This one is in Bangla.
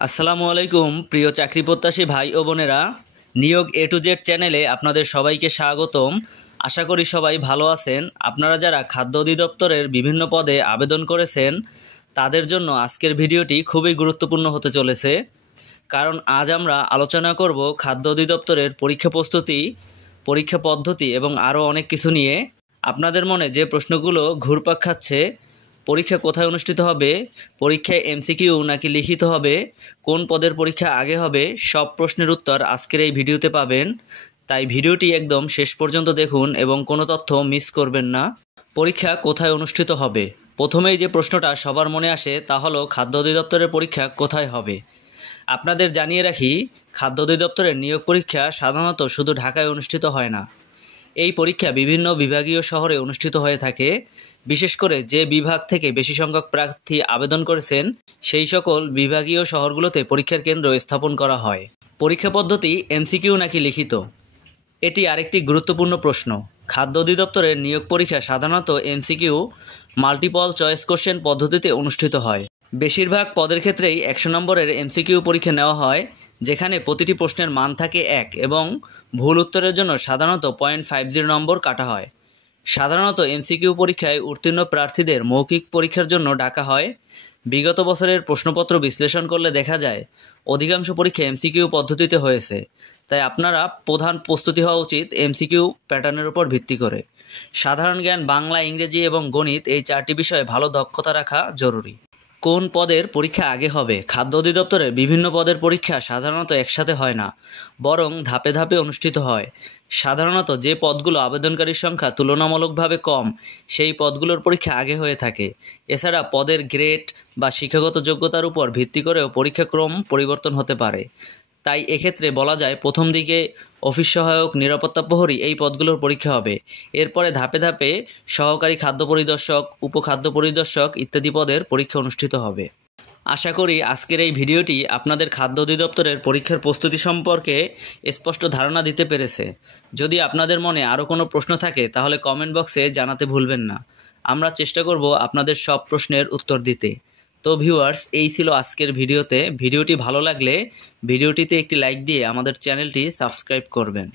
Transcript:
আসসালামু আলাইকুম প্রিয় চাকরি প্রত্যাশী ভাই ও বোনেরা, নিয়োগ এ টু জেড চ্যানেলে আপনাদের সবাইকে স্বাগতম। আশা করি সবাই ভালো আছেন। আপনারা যারা খাদ্য অধিদপ্তরের বিভিন্ন পদে আবেদন করেছেন তাদের জন্য আজকের ভিডিওটি খুবই গুরুত্বপূর্ণ হতে চলেছে, কারণ আজ আমরা আলোচনা করব খাদ্য অধিদপ্তরের পরীক্ষা প্রস্তুতি, পরীক্ষা পদ্ধতি এবং আরও অনেক কিছু নিয়ে। আপনাদের মনে যে প্রশ্নগুলো ঘুরপাক খাচ্ছে, পরীক্ষা কোথায় অনুষ্ঠিত হবে, পরীক্ষায় এমসিকিউ নাকি লিখিত হবে, কোন পদের পরীক্ষা আগে হবে, সব প্রশ্নের উত্তর আজকের এই ভিডিওতে পাবেন। তাই ভিডিওটি একদম শেষ পর্যন্ত দেখুন এবং কোনো তথ্য মিস করবেন না। পরীক্ষা কোথায় অনুষ্ঠিত হবে? প্রথমেই যে প্রশ্নটা সবার মনে আসে তা হলো খাদ্য অধিদপ্তরের পরীক্ষা কোথায় হবে। আপনাদের জানিয়ে রাখি, খাদ্য অধিদপ্তরের নিয়োগ পরীক্ষা সাধারণত শুধু ঢাকায় অনুষ্ঠিত হয় না। এই পরীক্ষা বিভিন্ন বিভাগীয় শহরে অনুষ্ঠিত হয়ে থাকে। বিশেষ করে যে বিভাগ থেকে বেশি সংখ্যক প্রার্থী আবেদন করেছেন সেই সকল বিভাগীয় শহরগুলোতে পরীক্ষার কেন্দ্র স্থাপন করা হয়। পরীক্ষা পদ্ধতি এমসিকিউ নাকি লিখিত? এটি আরেকটি গুরুত্বপূর্ণ প্রশ্ন। খাদ্য অধিদপ্তরের নিয়োগ পরীক্ষা সাধারণত এমসিকিউ মাল্টিপল চয়েস কোশ্চেন পদ্ধতিতে অনুষ্ঠিত হয়। বেশিরভাগ পদের ক্ষেত্রেই 100 নম্বরের এমসিকিউ পরীক্ষা নেওয়া হয়, যেখানে প্রতিটি প্রশ্নের মান থাকে 1 এবং ভুল উত্তরের জন্য সাধারণত 0.50 নম্বর কাটা হয়। সাধারণত এমসিকিউ পরীক্ষায় উত্তীর্ণ প্রার্থীদের মৌখিক পরীক্ষার জন্য ডাকা হয়। বিগত বছরের প্রশ্নপত্র বিশ্লেষণ করলে দেখা যায় অধিকাংশ পরীক্ষা এমসিকিউ পদ্ধতিতে হয়েছে। তাই আপনারা প্রধান প্রস্তুতি হওয়া উচিত এমসিকিউ প্যাটার্নের উপর ভিত্তি করে। সাধারণ জ্ঞান, বাংলা, ইংরেজি এবং গণিত, এই 4টি বিষয়ে ভালো দক্ষতা রাখা জরুরি। কোন পদের পরীক্ষা আগে হবে? খাদ্য অধিদপ্তরের বিভিন্ন পদের পরীক্ষা সাধারণত একসাথে হয় না, বরং ধাপে ধাপে অনুষ্ঠিত হয়। সাধারণত যে পদগুলো আবেদনকারীর সংখ্যা তুলনামূলকভাবে কম সেই পদগুলোর পরীক্ষা আগে হয়ে থাকে। এছাড়া পদের গ্রেড বা শিক্ষাগত যোগ্যতার উপর ভিত্তি করেও পরীক্ষাক্রম পরিবর্তন হতে পারে। তাই এক্ষেত্রে বলা যায় প্রথম দিকে অফিস সহায়ক, নিরাপত্তা প্রহরী এই পদগুলোর পরীক্ষা হবে। এরপরে ধাপে ধাপে সহকারী খাদ্য পরিদর্শক, উপখাদ্য পরিদর্শক ইত্যাদি পদের পরীক্ষা অনুষ্ঠিত হবে। আশা করি আজকের এই ভিডিওটি আপনাদের খাদ্য অধিদপ্তরের পরীক্ষার প্রস্তুতি সম্পর্কে স্পষ্ট ধারণা দিতে পেরেছে। যদি আপনাদের মনে আরও কোনো প্রশ্ন থাকে তাহলে কমেন্ট বক্সে জানাতে ভুলবেন না। আমরা চেষ্টা করব আপনাদের সব প্রশ্নের উত্তর দিতে। তো ভিউয়ার্স, এই ছিল আজকের ভিডিওটি ভালো লাগলে ভিডিওটিতে একটি লাইক দিয়ে আমাদের চ্যানেলটি সাবস্ক্রাইব করবেন।